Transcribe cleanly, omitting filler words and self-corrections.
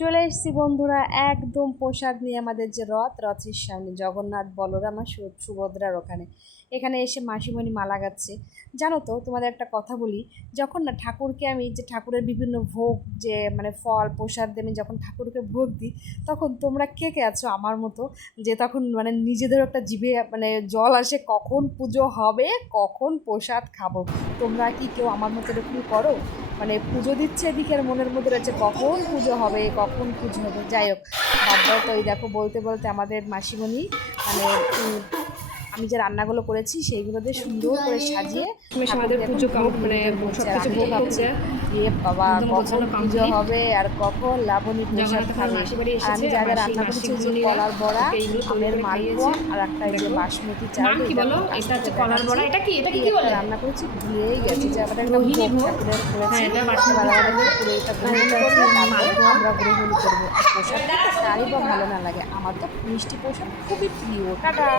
চলে এসেছি বন্ধুরা, একদম প্রসাদ নিয়ে আমাদের যে রথের সামনে জগন্নাথ বলরাম আর সুভদ্রার ওখানে এখানে এসে মাসিমণি মালা গাচ্ছে। জানো তো, তোমাদের একটা কথা বলি, যখন না ঠাকুরকে আমি যে ঠাকুরের বিভিন্ন ভোগ যে মানে ফল প্রসাদ আমি যখন ঠাকুরকে ভোগ দিই, তখন তোমরা কে কে আছো আমার মতো যে তখন মানে নিজেদেরও একটা জিভে মানে জল আসে, কখন পুজো হবে, কখন প্রসাদ খাবো। তোমরা কি কেউ আমার মতো এরকমই করো? মানে পুজো দিচ্ছে এদিকে আর মনের মধ্যে রয়েছে কখন পুজো হবে, কখন পুজো হবে। যাই হোক, বাদ দাও তো। এই দেখো, বলতে বলতে আমাদের মাসিমণি মানে আমি যে রান্নাগুলো করেছি সেইগুলো দিয়ে সুন্দর করে সাজিয়ে আমাদের ঠাকুরকে এখন পুজো ভোগ মানে নিবেদন করছে। আর সবকিছু আমি তো ভোগ ভাবছি, হচ্ছে, এ বাবা, একদম কখন গোছানো পুজো কমপ্লিট। হবে আর কখন লাবণী প্রসাদ জগন্নাথ এখন খাবে। মাসি বাড়ি আর এসেছে, আমি যা যা মাসি রান্না করেছি, যে মাসিমণিরা কলার বড়া, ওকে এইগুলো তৈরি আমের করে মালপোয়া, খাইয়েছে। আর একটা এই যে দেখো বাসমতি চাল, নাম কি এটা বলো? এখন কাছ এটা থেকে হচ্ছে কলার দেখাচ্ছি। বড়া। এটা কি কি একটা বলে? রান্না করেছি ভুলেই গেছি, যে আমাদের একটা রোহিণী ভোগ ভোগ। ঠাকুরের করেছি। হ্যাঁ, এটা এবার বাসমতি আমাদের চাল। ঠাকুর এটা আর গ্রহণ এটা করবে, হচ্ছে তারপরে মালপোয়া। আমরা গ্রহণ করবো। আর প্রসাদ খেতে কারই বা ভালো না লাগে, আমার তো মিষ্টি প্রসাদ খুবই প্রিয়। টাটা।